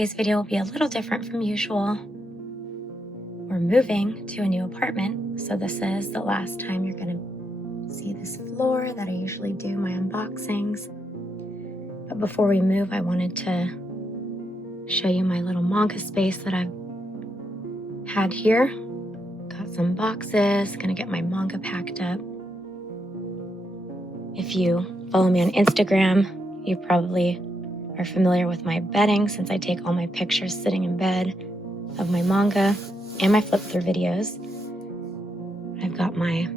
Today's video will be a little different from usual. We're moving to a new apartment, so this is the last time you're going to see this floor that I usually do my unboxings. But before we move, I wanted to show you my little manga space that I've had here. Got some boxes, gonna get my manga packed up. If you follow me on Instagram, you probably are familiar with my bedding since I take all my pictures sitting in bed of my manga and my flip through videos. I've got my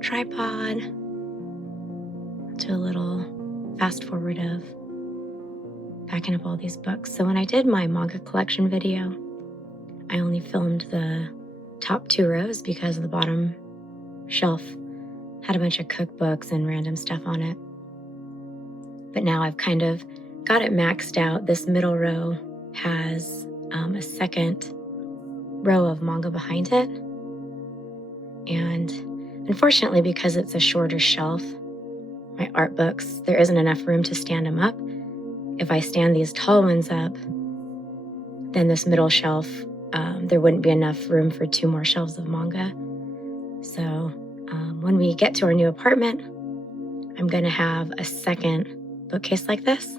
tripod. Do a little fast forward of packing up all these books. So when I did my manga collection video, I only filmed the top 2 rows because the bottom shelf had a bunch of cookbooks and random stuff on it. But now I've kind of got it maxed out. This middle row has a second row of manga behind it. And unfortunately, because it's a shorter shelf, my art books, there isn't enough room to stand them up. If I stand these tall ones up, then this middle shelf, there wouldn't be enough room for 2 more shelves of manga. So when we get to our new apartment, I'm going to have a second bookcase like this.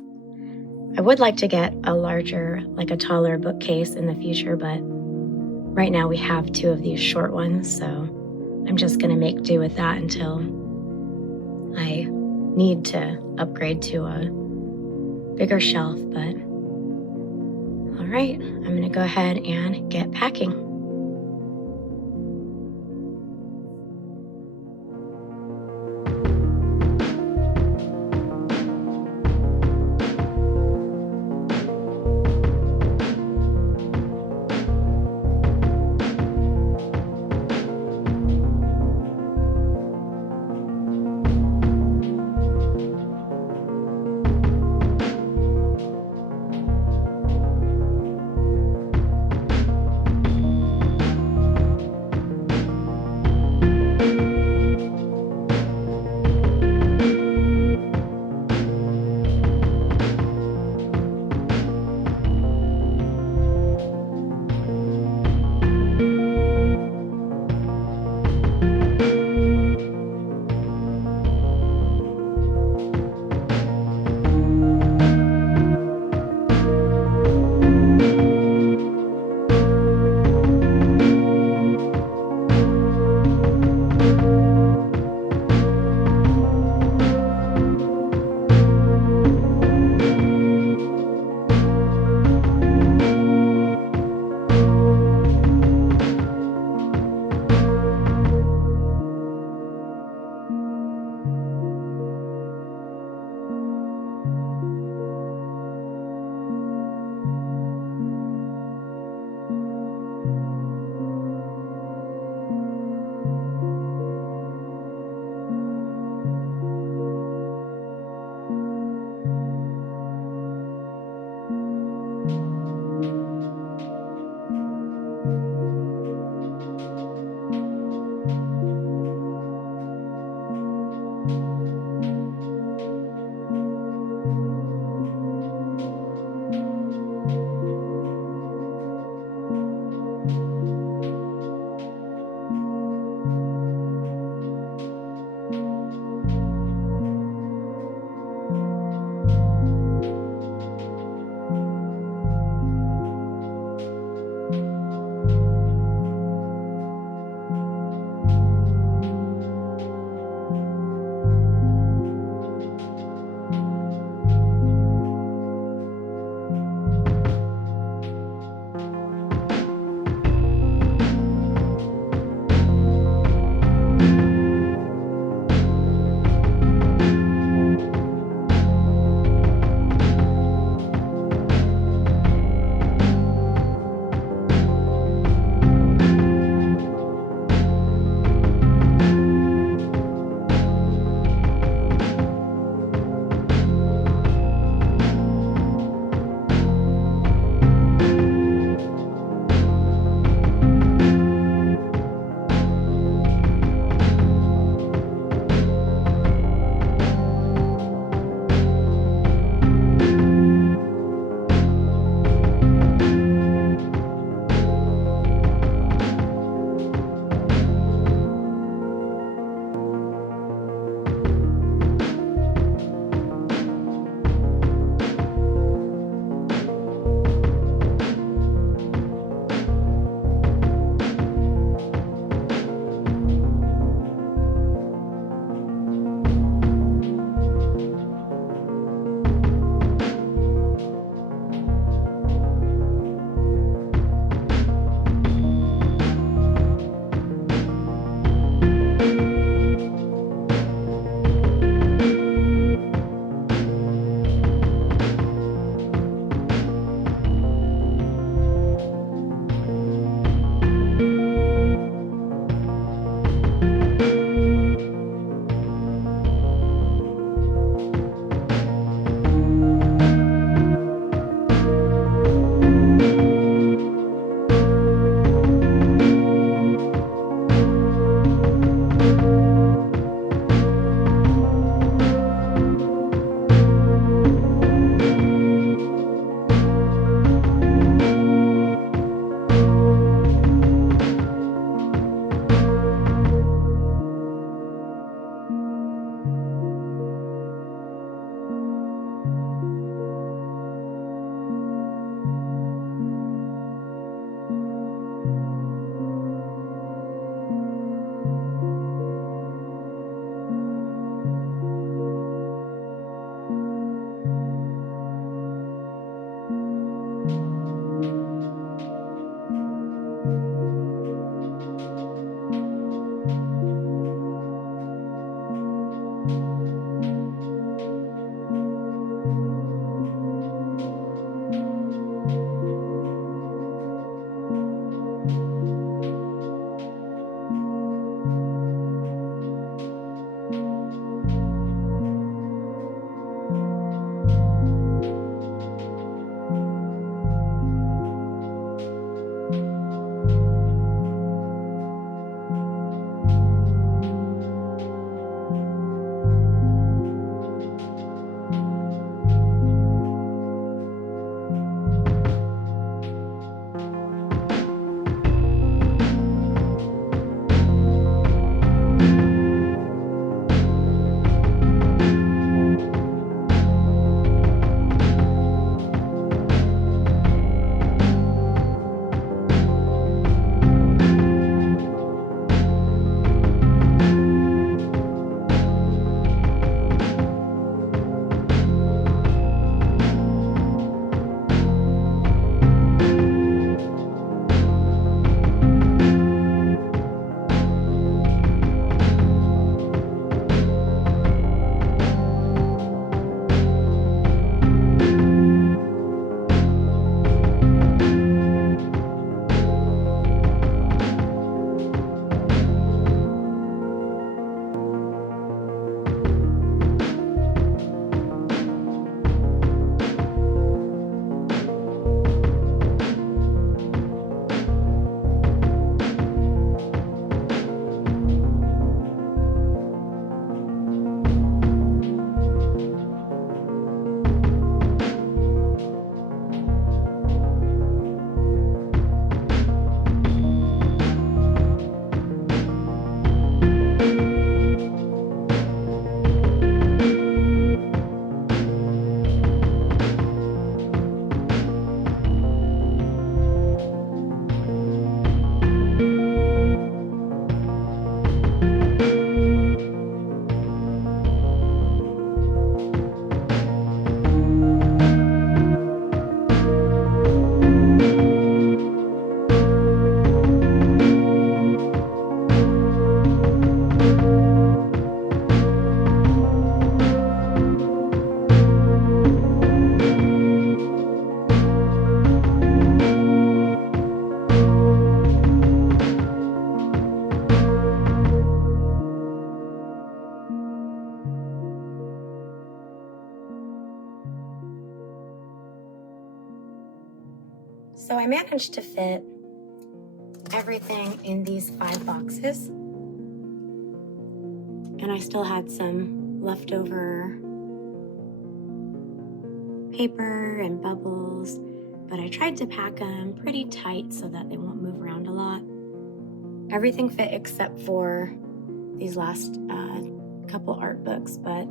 I would like to get a larger, like a taller bookcase in the future, but right now we have 2 of these short ones, so I'm just going to make do with that until I need to upgrade to a bigger shelf. But all right, I'm going to go ahead and get packing. I managed to fit everything in these 5 boxes. And I still had some leftover paper and bubbles, but I tried to pack them pretty tight so that they won't move around a lot. Everything fit except for these last couple art books, but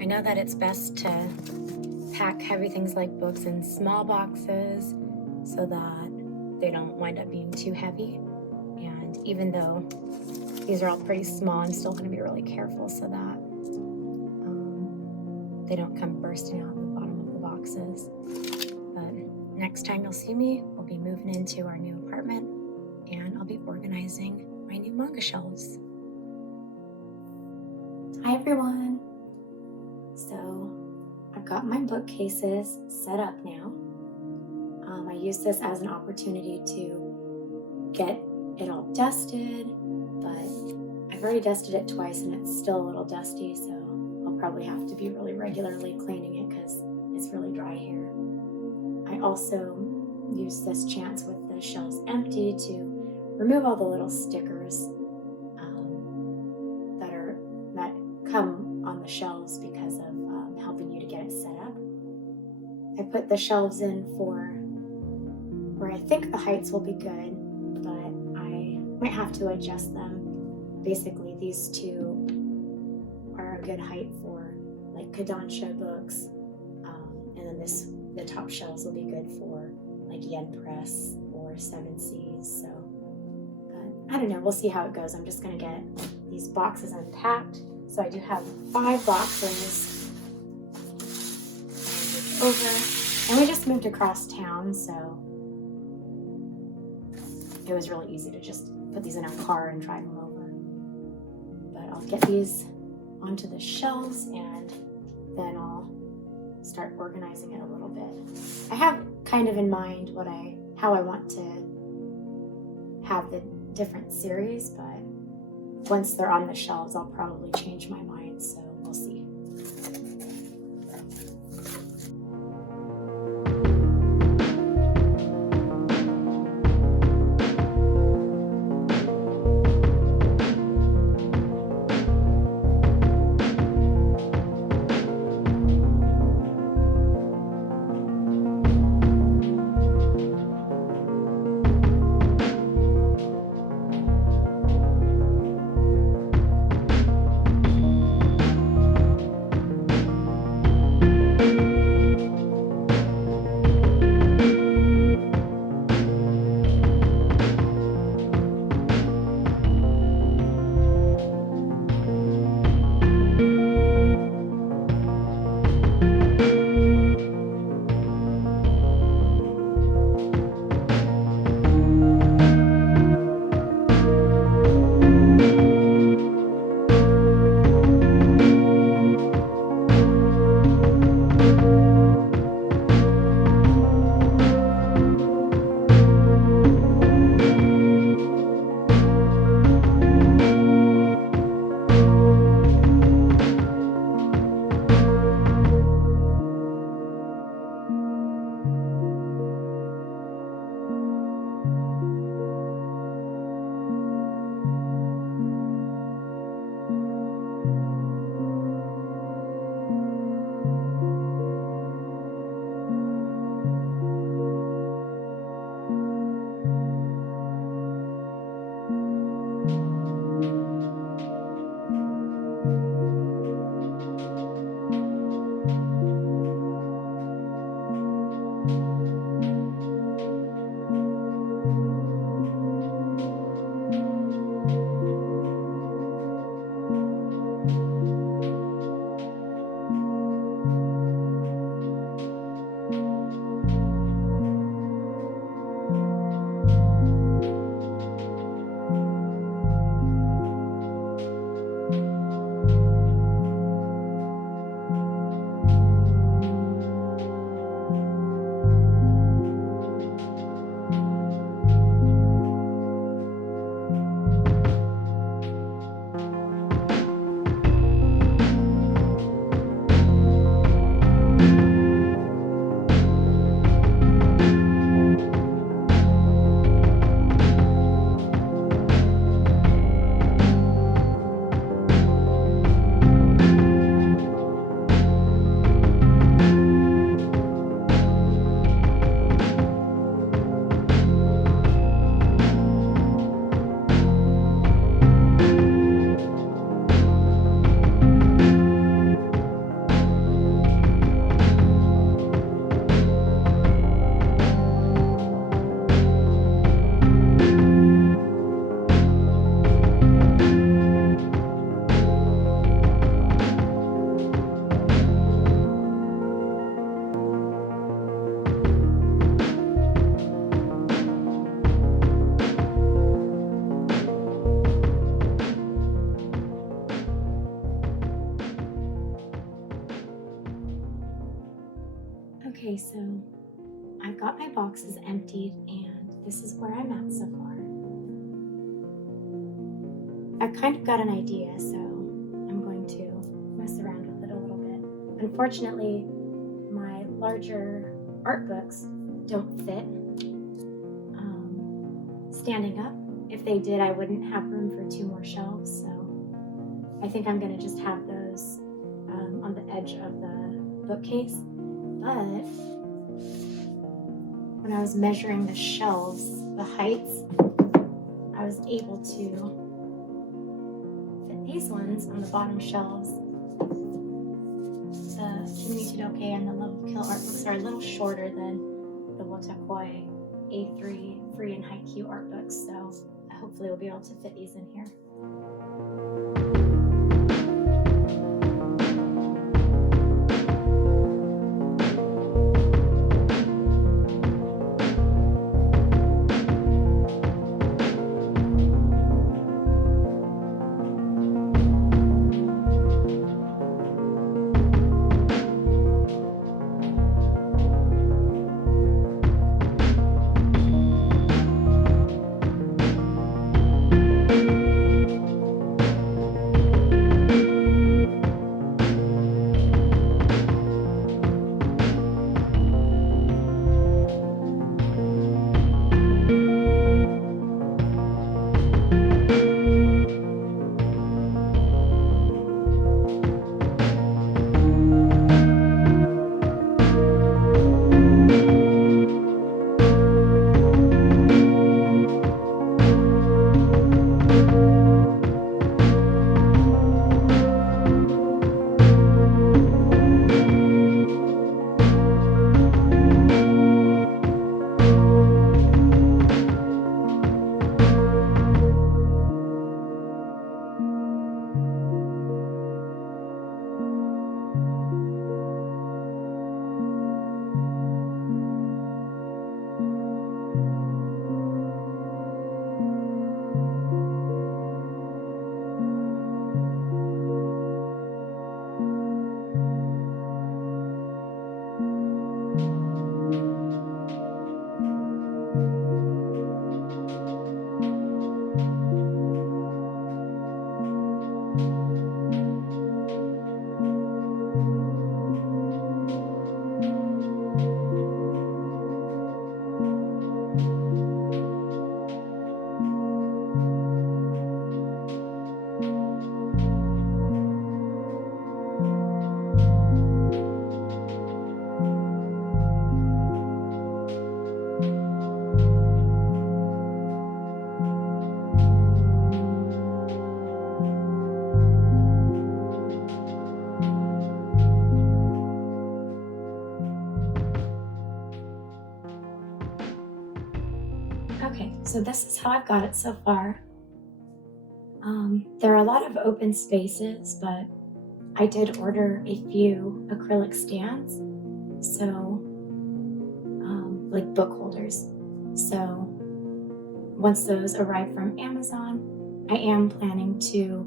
I know that it's best to pack heavy things like books in small boxes so that they don't wind up being too heavy. And even though these are all pretty small, I'm still going to be really careful so that they don't come bursting out the bottom of the boxes. But next time you'll see me, we'll be moving into our new apartment and I'll be organizing my new manga shelves. Hi everyone. So I've got my bookcases set up now. I use this as an opportunity to get it all dusted, but I've already dusted it twice and it's still a little dusty, so I'll probably have to be really regularly cleaning it because it's really dry here. I also use this chance with the shelves empty to remove all the little stickers that come on the shelves because of helping you to get it set up. I put the shelves in for where I think the heights will be good, but I might have to adjust them. Basically, these two are a good height for like Kodansha books, and then the top shelves will be good for like Yen Press or 7Cs. So, but I don't know. We'll see how it goes. I'm just gonna get these boxes unpacked. So I do have 5 boxes over, and we just moved across town, so it was really easy to just put these in our car and drive them over. But I'll get these onto the shelves and then I'll start organizing it a little bit. I have kind of in mind how I want to have the different series, but once they're on the shelves, I'll probably change my mind, so we'll see. got my boxes emptied, and this is where I'm at so far. I've kind of got an idea, so I'm going to mess around with it a little bit. Unfortunately, my larger art books don't fit standing up. If they did, I wouldn't have room for 2 more shelves, so I think I'm going to just have those on the edge of the bookcase. But when I was measuring the shelves, the heights, I was able to fit these ones on the bottom shelves. The Kimi Chidoke and the Love of Kill art books are a little shorter than the Wotakoi A3 free and haiku art books, so hopefully we'll be able to fit these in here. Okay, so this is how I've got it so far. There are a lot of open spaces, but I did order a few acrylic stands, so like book holders. So once those arrive from Amazon, I am planning to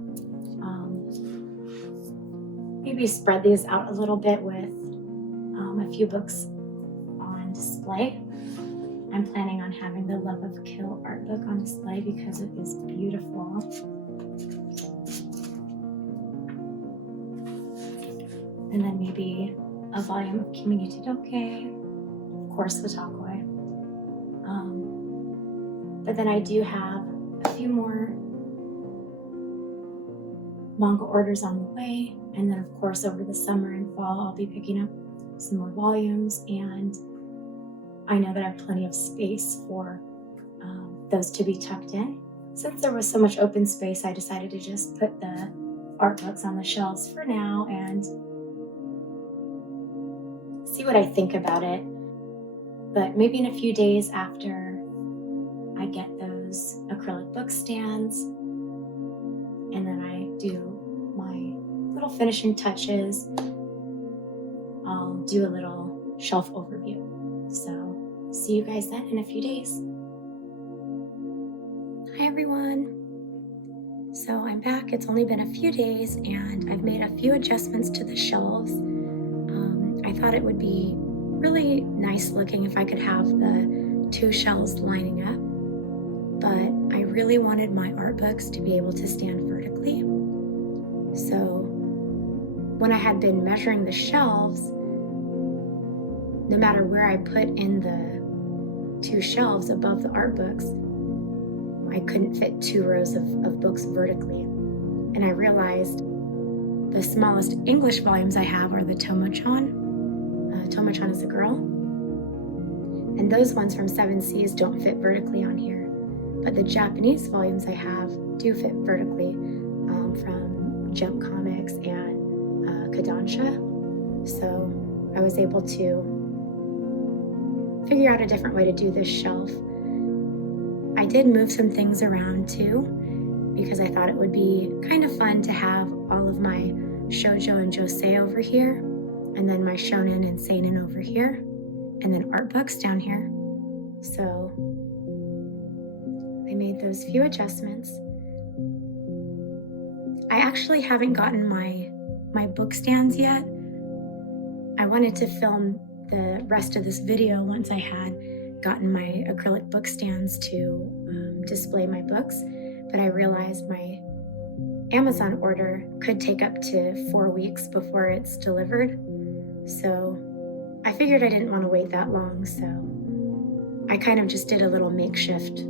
maybe spread these out a little bit with a few books on display. I'm planning on having the Love of Kill art book on display because it is beautiful. And then maybe a volume of Kimi ni Todoke, of course Wotakoi. But then I do have a few more manga orders on the way. And then of course over the summer and fall, I'll be picking up some more volumes, and I know that I have plenty of space for those to be tucked in. Since there was so much open space, I decided to just put the art books on the shelves for now and see what I think about it. But maybe in a few days after I get those acrylic book stands and then I do my little finishing touches, I'll do a little shelf overview. So see you guys then in a few days. Hi everyone. So I'm back. It's only been a few days and I've made a few adjustments to the shelves. I thought it would be really really nice looking if I could have the two shelves lining up, but I really wanted my art books to be able to stand vertically. So when I had been measuring the shelves, no matter where I put in the two shelves above the art books, I couldn't fit two rows of books vertically. And I realized the smallest English volumes I have are the Tomo-chan. Tomo-chan is a girl. And those ones from 7Cs don't fit vertically on here. But the Japanese volumes I have do fit vertically from Jump Comics and Kodansha. So I was able to figure out a different way to do this shelf. I did move some things around too, because I thought it would be kind of fun to have all of my shoujo and josei over here, and then my shonen and seinen over here, and then art books down here. So I made those few adjustments. I actually haven't gotten my book stands yet. I wanted to film the rest of this video once I had gotten my acrylic book stands to display my books, but I realized my Amazon order could take up to 4 weeks before it's delivered. So I figured I didn't want to wait that long, so I kind of just did a little makeshift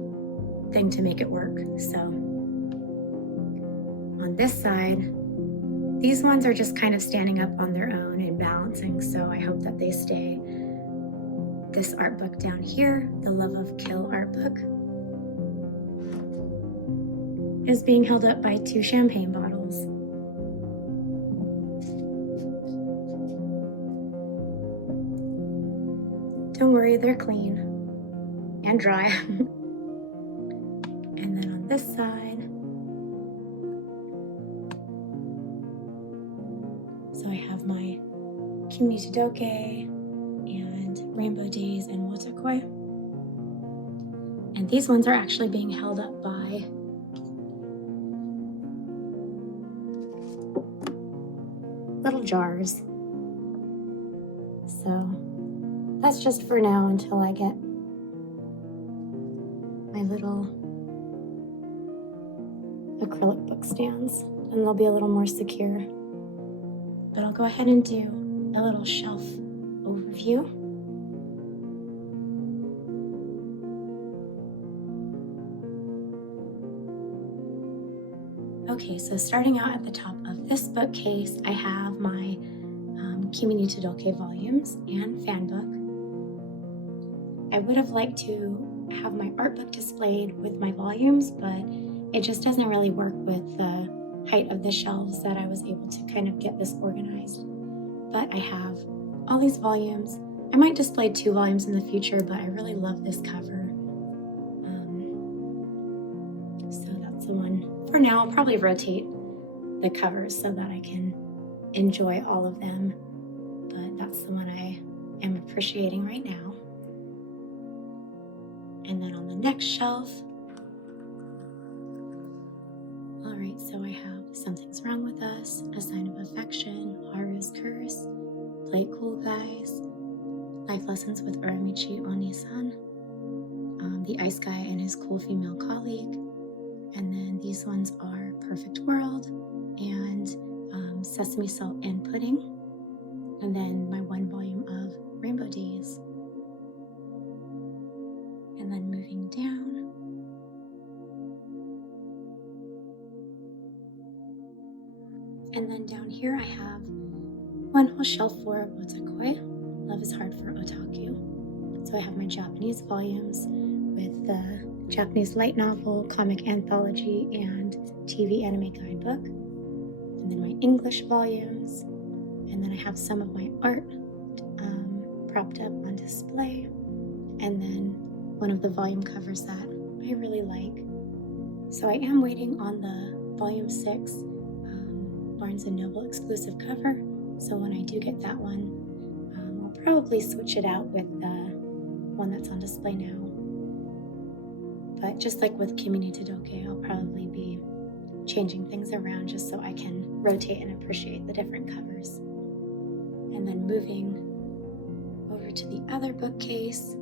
thing to make it work. So on this side, these ones are just kind of standing up on their own and balancing, so I hope that they stay. This art book down here, the Love of Kill art book, is being held up by two champagne bottles. Don't worry, they're clean and dry. And then on this side, so I have my Kimi Todoke and Rainbow Days and Wotakoi. And these ones are actually being held up by little jars. So that's just for now until I get my little acrylic book stands, and they'll be a little more secure. But I'll go ahead and do a little shelf overview. Okay, so starting out at the top of this bookcase, I have my Kimi ni Todoke volumes and fan book. I would have liked to have my art book displayed with my volumes, but it just doesn't really work with the height of the shelves that I was able to kind of get this organized. But I have all these volumes. I might display 2 volumes in the future, but I really love this cover. So that's the one. For now, I'll probably rotate the covers so that I can enjoy all of them. But that's the one I am appreciating right now. And then on the next shelf, all right, so I have Something's Wrong with Us, A Sign of Affection, Haru's Curse, Play Cool Guys, Life Lessons with Uramichi Oni-san, The Ice Guy and His Cool Female Colleague, and then these ones are Perfect World and Sesame Salt and Pudding, and then my 1 volume of Rainbow Days. And then moving down, and then down here I have 1 whole shelf for Wotakoi, Love is Hard for Otaku. So I have my Japanese volumes with the Japanese light novel, comic anthology, and TV anime guidebook. And then my English volumes. And then I have some of my art propped up on display. And then one of the volume covers that I really like. So I am waiting on the volume 6 Barnes & Noble exclusive cover. So when I do get that one, I'll probably switch it out with the one that's on display now. But just like with Kimi ni Todoke, I'll probably be changing things around just so I can rotate and appreciate the different covers. And then moving over to the other bookcase.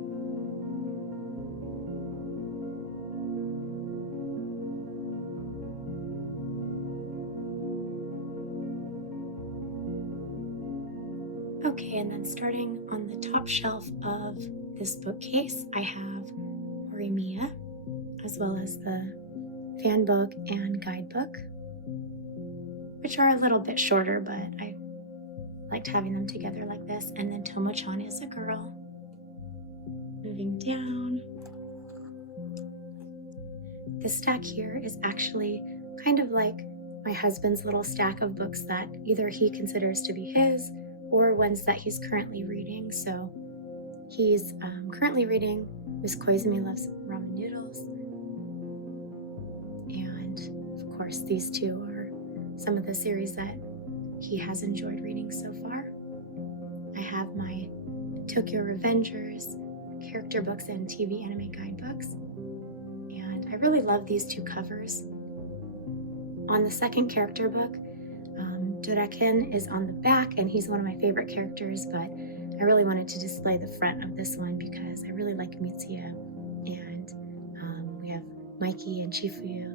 Okay, and then starting on the top shelf of this bookcase, I have Horimiya, as well as the fan book and guidebook, which are a little bit shorter, but I liked having them together like this. And then Tomo-chan is a girl. Moving down. This stack here is actually kind of like my husband's little stack of books that either he considers to be his or ones that he's currently reading. So he's currently reading Miss Koizumi Loves Ramen Noodles. And of course, these two are some of the series that he has enjoyed reading so far. I have my Tokyo Revengers character books and TV anime guidebooks. And I really love these two covers. On the second character book, Doreken is on the back, and he's one of my favorite characters, but I really wanted to display the front of this one because I really like Mitsuya, and we have Mikey and Chifuyu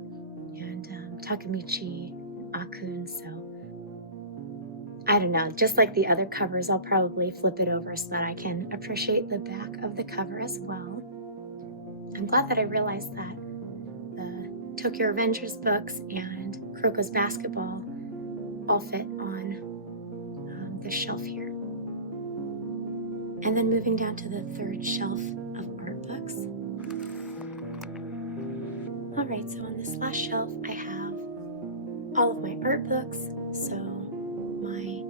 and Takemichi, Akun, so I don't know, just like the other covers, I'll probably flip it over so that I can appreciate the back of the cover as well. I'm glad that I realized that the Tokyo Revengers books and Kuroko's Basketball all fit on this shelf here. And then moving down to the third shelf of art books. All right, so on this last shelf, I have all of my art books. So my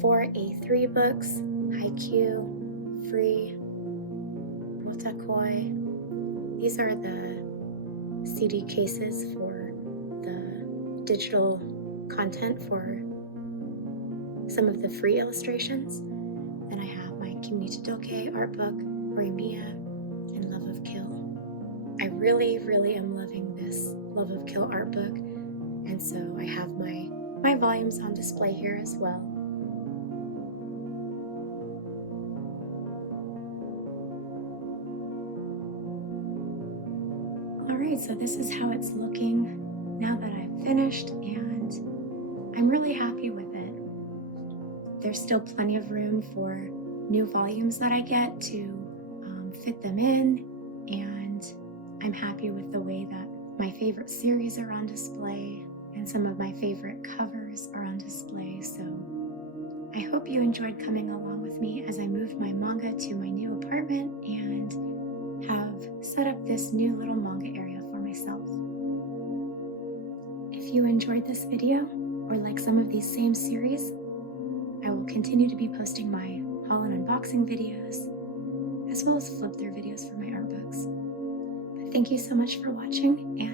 4A3 books, Haikyuu, Free, Wotakoi. These are the CD cases for the digital content for some of the free illustrations. Then I have my Kimi to Doke art book, Horimiya, and Love of Kill. I really am loving this Love of Kill art book, and so I have my volumes on display here as well. Alright, so this is how it's looking now that I've finished, and I'm really happy with it. There's still plenty of room for new volumes that I get to fit them in, and I'm happy with the way that my favorite series are on display and some of my favorite covers are on display. So I hope you enjoyed coming along with me as I moved my manga to my new apartment and have set up this new little manga area for myself. If you enjoyed this video or like some of these same series, I will continue to be posting my haul and unboxing videos, as well as flip through videos for my art books. But thank you so much for watching, and